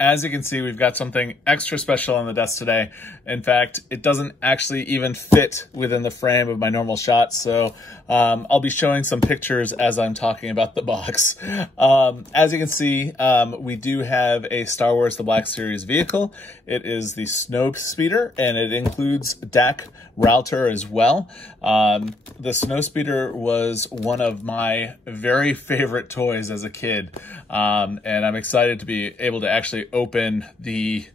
as you can see, we've got something extra special on the desk today. In fact, it doesn't actually even fit within the frame of my normal shot, so I'll be showing some pictures as I'm talking about the box. As you can see, we do have a Star Wars The Black Series vehicle. It is the Snowspeeder, and it includes Dak Ralter as well. The Snowspeeder was one of my very favorite toys as a kid, and I'm excited to be able to actually open the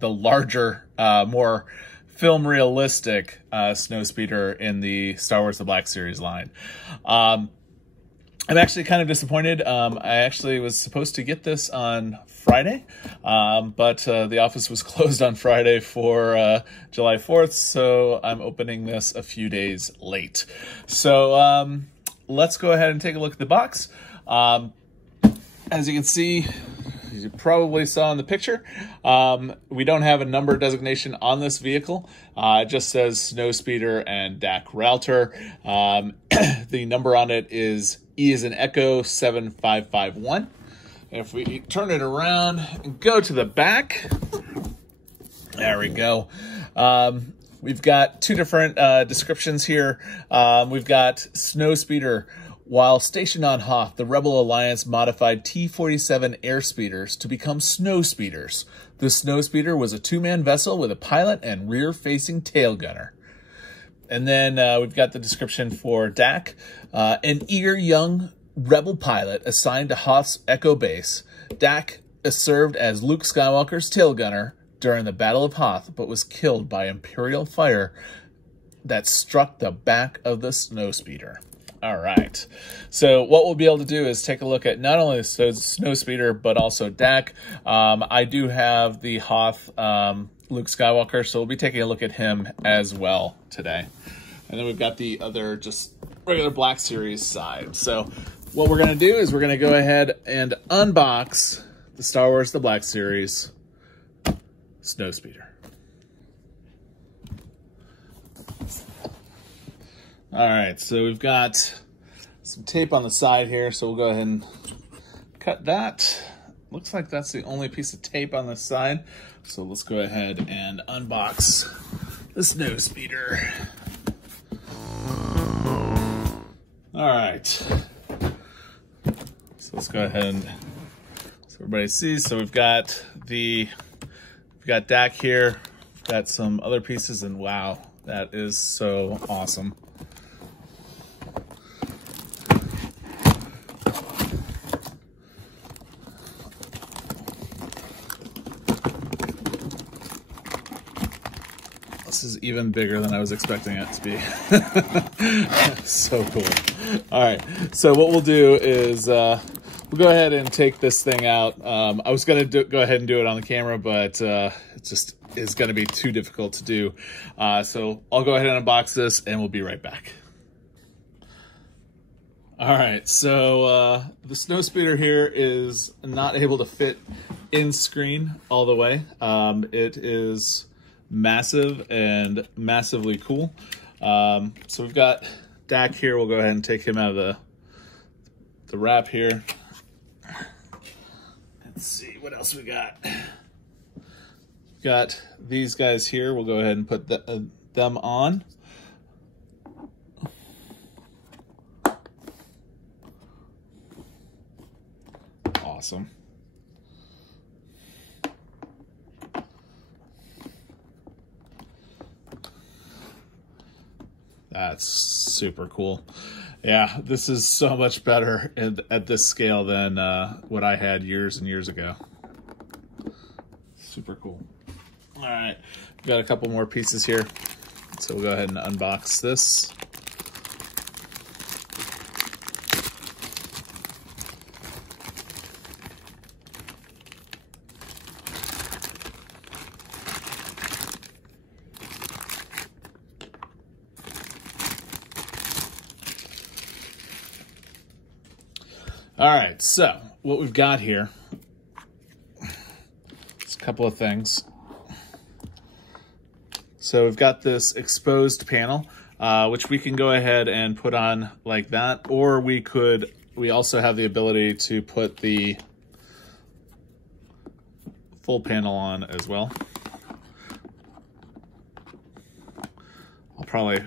larger, more film realistic Snowspeeder in the Star Wars The Black Series line. I'm actually kind of disappointed. I actually was supposed to get this on Friday, but the office was closed on Friday for July 4th, so I'm opening this a few days late. So let's go ahead and take a look at the box. As you can see, you probably saw in the picture, we don't have a number designation on this vehicle. It just says Snowspeeder and Dak Ralter. The number on it is E as in Echo 7551. And if we turn it around and go to the back, there we go. We've got two different descriptions here. We've got Snowspeeder. While stationed on Hoth, the Rebel Alliance modified T-47 airspeeders to become snowspeeders. The Snowspeeder was a two-man vessel with a pilot and rear-facing tail gunner. And then we've got the description for Dak. An eager young Rebel pilot assigned to Hoth's Echo Base. Dak served as Luke Skywalker's tail gunner during the Battle of Hoth, but was killed by Imperial fire that struck the back of the Snowspeeder. All right, so what we'll be able to do is take a look at not only the Snowspeeder, but also Dak. I do have the Hoth Luke Skywalker, so we'll be taking a look at him as well today. And then we've got the other just regular Black Series side. So what we're going to do is we're going to go ahead and unbox the Star Wars The Black Series Snowspeeder. All right, so we've got some tape on the side here, so we'll go ahead and cut that. Looks like that's the only piece of tape on this side. So let's go ahead and unbox the Snowspeeder. All right, so let's go ahead and so everybody sees. So we've got Dak here, we've got some other pieces, and wow, that is so awesome. This is even bigger than I was expecting it to be. So cool. All right, so what we'll do is we'll go ahead and take this thing out. I was going to go ahead and do it on the camera, but it just is going to be too difficult to do. So I'll go ahead and unbox this, and we'll be right back. All right, so the Snowspeeder here is not able to fit in screen all the way. It is massive and massively cool. So we've got Dak here. We'll go ahead and take him out of the wrap here. Let's see what else we got. Got these guys here. We'll go ahead and put them on. Awesome. That's super cool. Yeah, this is so much better at this scale than what I had years and years ago. Super cool. All right, we've got a couple more pieces here. So we'll go ahead and unbox this. All right, so what we've got here is a couple of things. So we've got this exposed panel, which we can go ahead and put on like that, or we also have the ability to put the full panel on as well. I'll probably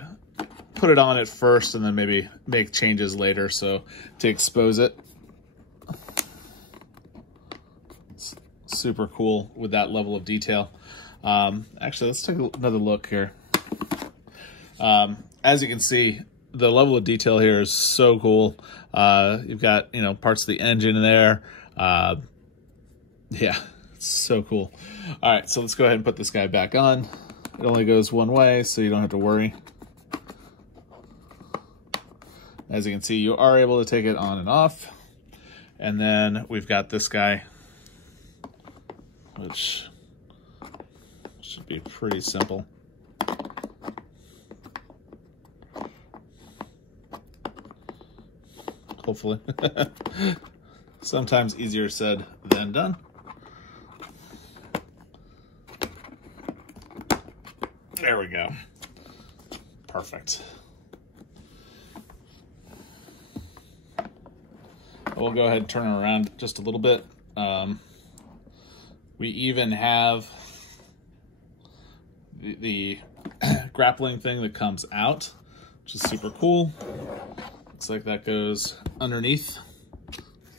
put it on at first and then maybe make changes later so to expose it. It's super cool with that level of detail. Actually, let's take another look here. As you can see, the level of detail here is so cool. You've got, you know, parts of the engine in there. Yeah, it's so cool. All right, so let's go ahead and put this guy back on. It only goes one way, so you don't have to worry. As you can see, you are able to take it on and off. And then we've got this guy, which should be pretty simple. Hopefully. Sometimes easier said than done. There we go. Perfect. We'll go ahead and turn it around just a little bit. We even have the grappling thing that comes out, which is super cool. Looks like that goes underneath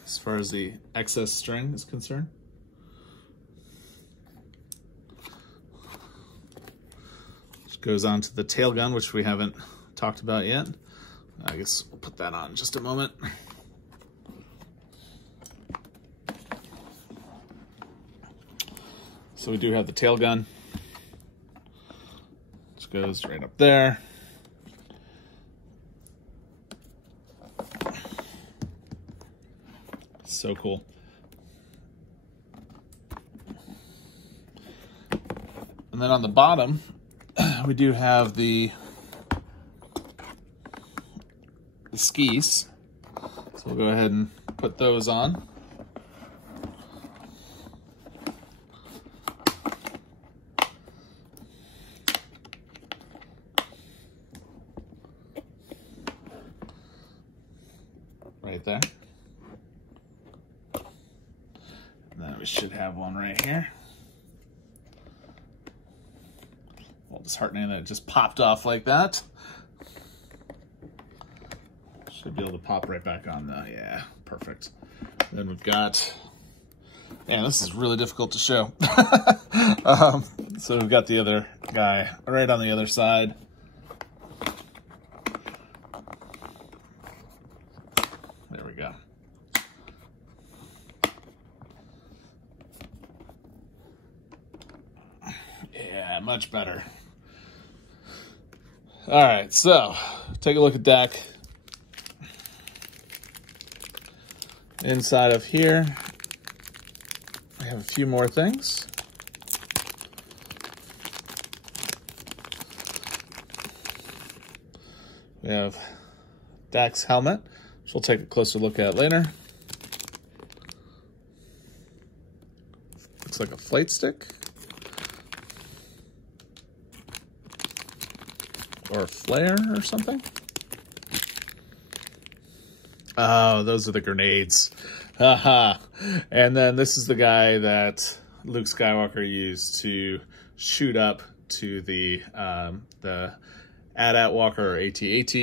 as far as the excess string is concerned. Which goes onto the tail gun, which we haven't talked about yet. I guess we'll put that on in just a moment. So we do have the tail gun, which goes right up there. So cool. And then on the bottom, we do have the skis. So we'll go ahead and put those on. Right there. And then we should have one right here. Well, disheartening that it just popped off like that. Should be able to pop right back on though. Yeah, perfect. Then we've got, man, this is really difficult to show. So we've got the other guy right on the other side. There we go. Yeah, much better. All right, so take a look at Dak. Inside of here, I have a few more things. We have Dak's helmet, which we'll take a closer look at later. Looks like a flight stick. Or a flare or something. Oh, those are the grenades. Haha. And then this is the guy that Luke Skywalker used to shoot up to the AT-AT walker or AT-AT.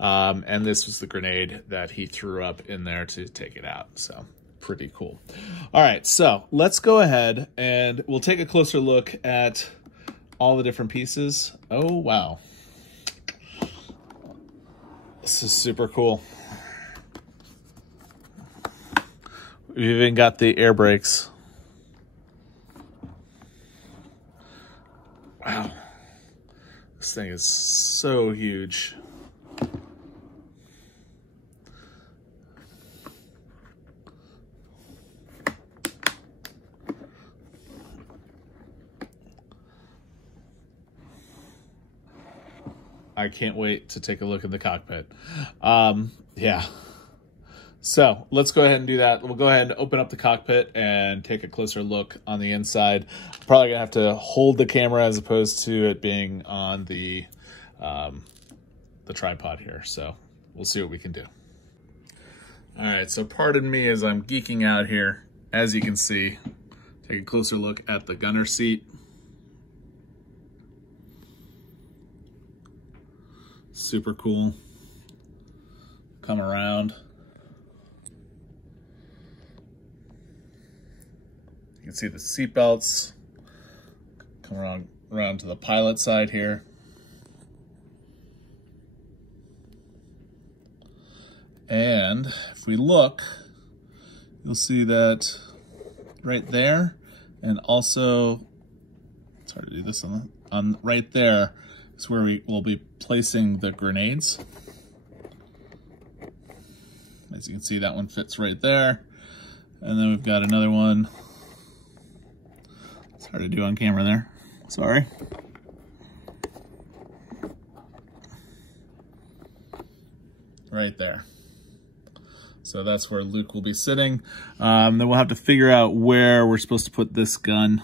And this was the grenade that he threw up in there to take it out. So pretty cool. All right, so let's go ahead and we'll take a closer look at all the different pieces. Oh, wow. This is super cool. We've even got the air brakes. Wow. This thing is so huge. I can't wait to take a look in the cockpit. Yeah. So let's go ahead and do that. We'll go ahead and open up the cockpit and take a closer look on the inside. I'm probably gonna have to hold the camera as opposed to it being on the tripod here. So we'll see what we can do. All right, so pardon me as I'm geeking out here. As you can see, Take a closer look at the gunner seat. Super cool. Come around. You can see the seat belts. Come around to the pilot side here. And if we look, you'll see that right there, and also, it's hard to do this on right there, is where we will be placing the grenades. As you can see, that one fits right there. And then we've got another one. It's hard to do on camera there. Sorry. Right there. So that's where Luke will be sitting. Then we'll have to figure out where we're supposed to put this gun.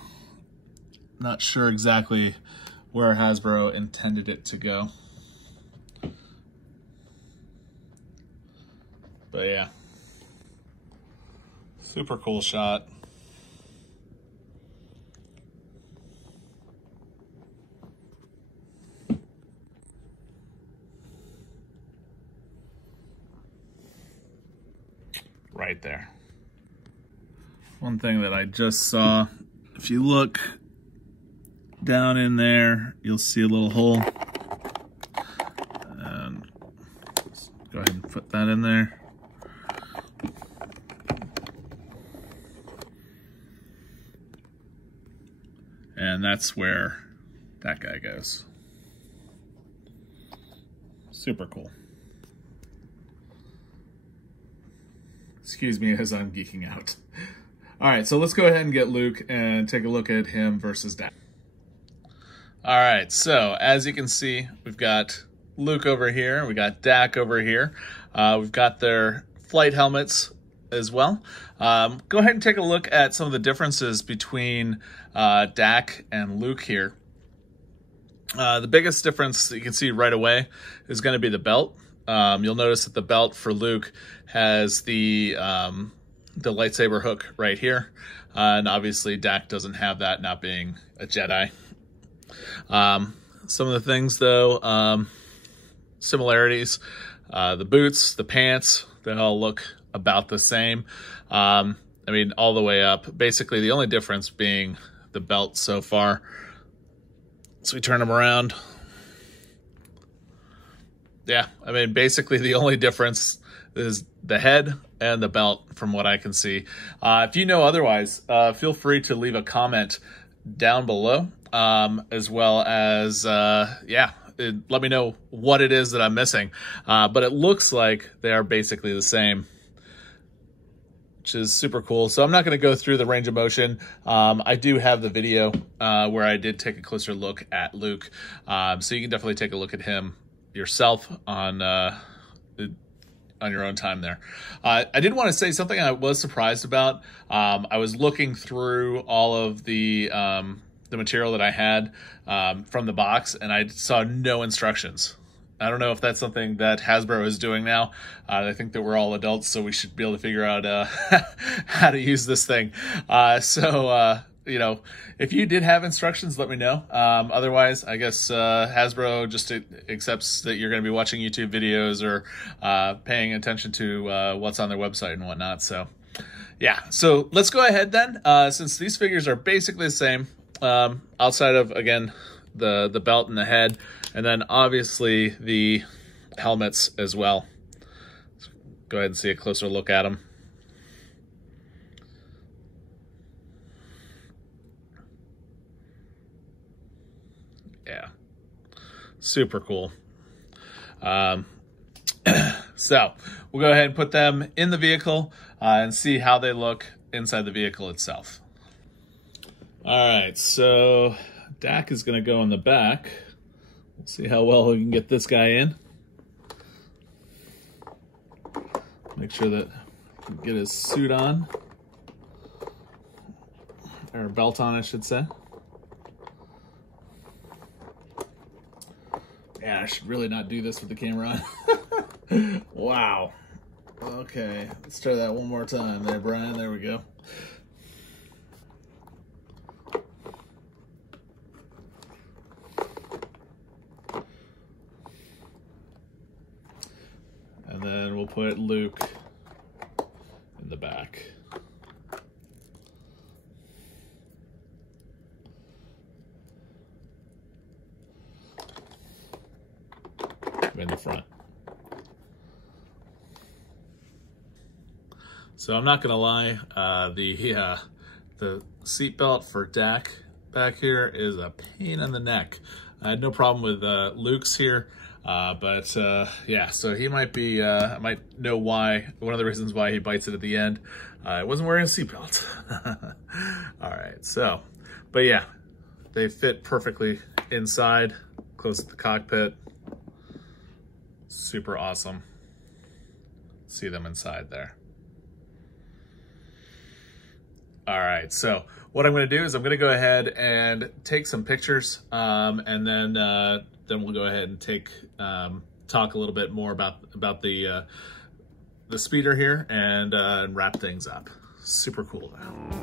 Not sure exactly where Hasbro intended it to go. But yeah, super cool shot. Right there. One thing that I just saw, if you look down in there, you'll see a little hole. And let's go ahead and put that in there. And that's where that guy goes. Super cool. Excuse me as I'm geeking out. All right, so let's go ahead and get Luke and take a look at him versus Dak. All right, so as you can see, we've got Luke over here, we got Dak over here. We've got their flight helmets as well. Go ahead and take a look at some of the differences between Dak and Luke here. The biggest difference that you can see right away is going to be the belt. You'll notice that the belt for Luke has the lightsaber hook right here, and obviously Dak doesn't have that, not being a Jedi. Some of the things though, similarities, the boots, the pants, they all look about the same. I mean, all the way up. Basically, the only difference being the belt so far. So we turn them around. Yeah, I mean, basically the only difference is the head and the belt from what I can see. If you know otherwise, feel free to leave a comment down below, as well as, let me know what it is that I'm missing. But it looks like they are basically the same, which is super cool. So I'm not going to go through the range of motion. I do have the video where I did take a closer look at Luke. So you can definitely take a look at him yourself on your own time there. I did want to say something I was surprised about. I was looking through all of the material that I had from the box, and I saw no instructions. I don't know if that's something that Hasbro is doing now. I think that we're all adults, so we should be able to figure out how to use this thing. You know, if you did have instructions, let me know. Otherwise, I guess Hasbro just accepts that you're going to be watching YouTube videos or paying attention to what's on their website and whatnot. So, yeah. So let's go ahead then. Since these figures are basically the same, outside of, again, the belt and the head, and then obviously the helmets as well. Let's go ahead and see a closer look at them. Yeah, super cool. So we'll go ahead and put them in the vehicle and see how they look inside the vehicle itself. All right, so Dak is going to go in the back. We'll see how well we can get this guy in. Make sure that we can get his suit on, or belt on, I should say. Yeah, I should really not do this with the camera on. Wow. Okay, let's try that one more time there, Brian. There we go. we'll put Luke in the back. In the front. So I'm not gonna lie, the seatbelt for Dak back here is a pain in the neck. I had no problem with Luke's here, but yeah, so he might be, I might know why, one of the reasons why he bites it at the end. I wasn't wearing a seatbelt. All right, so, but yeah, they fit perfectly inside, close to the cockpit. Super awesome. See them inside there. All right, so what I'm going to do is I'm going to go ahead and take some pictures, and then we'll go ahead and talk a little bit more about the speeder here and wrap things up. Super cool though.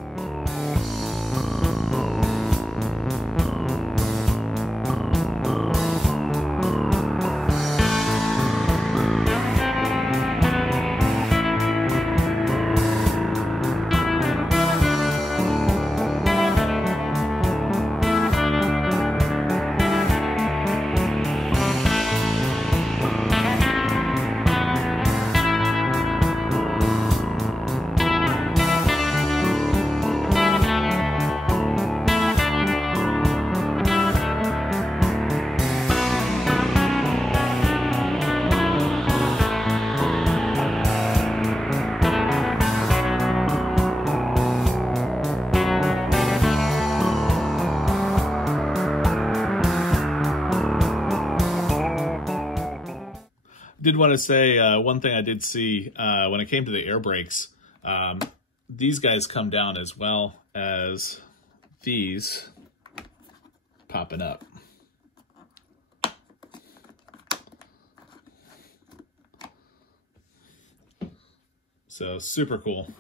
Did want to say one thing I did see when it came to the air brakes. These guys come down as well as these popping up. So super cool.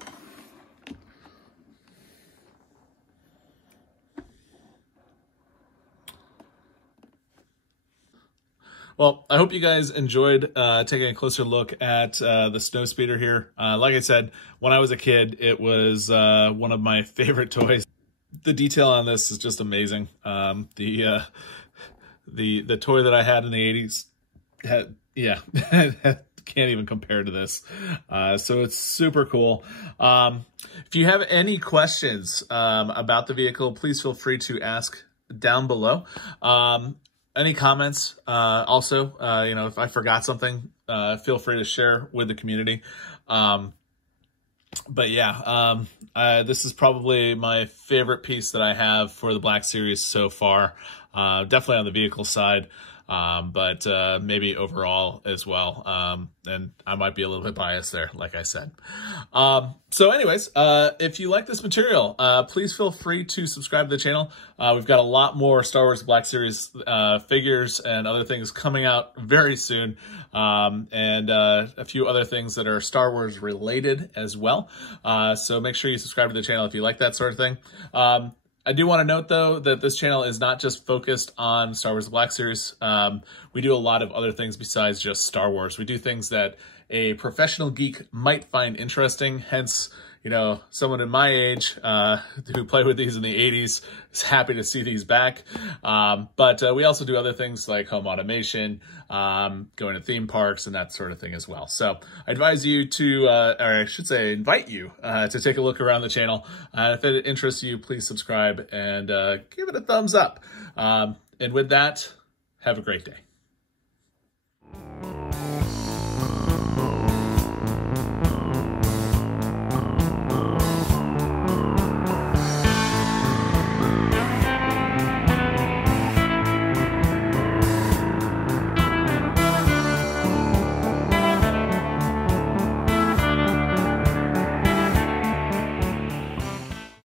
Well, I hope you guys enjoyed taking a closer look at the Snowspeeder here. Like I said, when I was a kid, it was one of my favorite toys. The detail on this is just amazing. The toy that I had in the 80s had, yeah, can't even compare to this. So it's super cool. If you have any questions about the vehicle, please feel free to ask down below. Any comments? Also, you know, if I forgot something, feel free to share with the community. But yeah, this is probably my favorite piece that I have for the Black Series so far. Definitely on the vehicle side, but maybe overall as well. And I might be a little bit biased there, like I said. So anyways, if you like this material, please feel free to subscribe to the channel. We've got a lot more Star Wars Black Series figures and other things coming out very soon, and a few other things that are Star Wars related as well. So make sure you subscribe to the channel if you like that sort of thing. I do want to note, though, that this channel is not just focused on Star Wars The Black Series. We do a lot of other things besides just Star Wars. We do things that a professional geek might find interesting, hence, you know, someone in my age who played with these in the 80s is happy to see these back. But we also do other things like home automation, going to theme parks and that sort of thing as well. So I advise you to, or I should say invite you to take a look around the channel. If it interests you, please subscribe and give it a thumbs up. And with that, have a great day.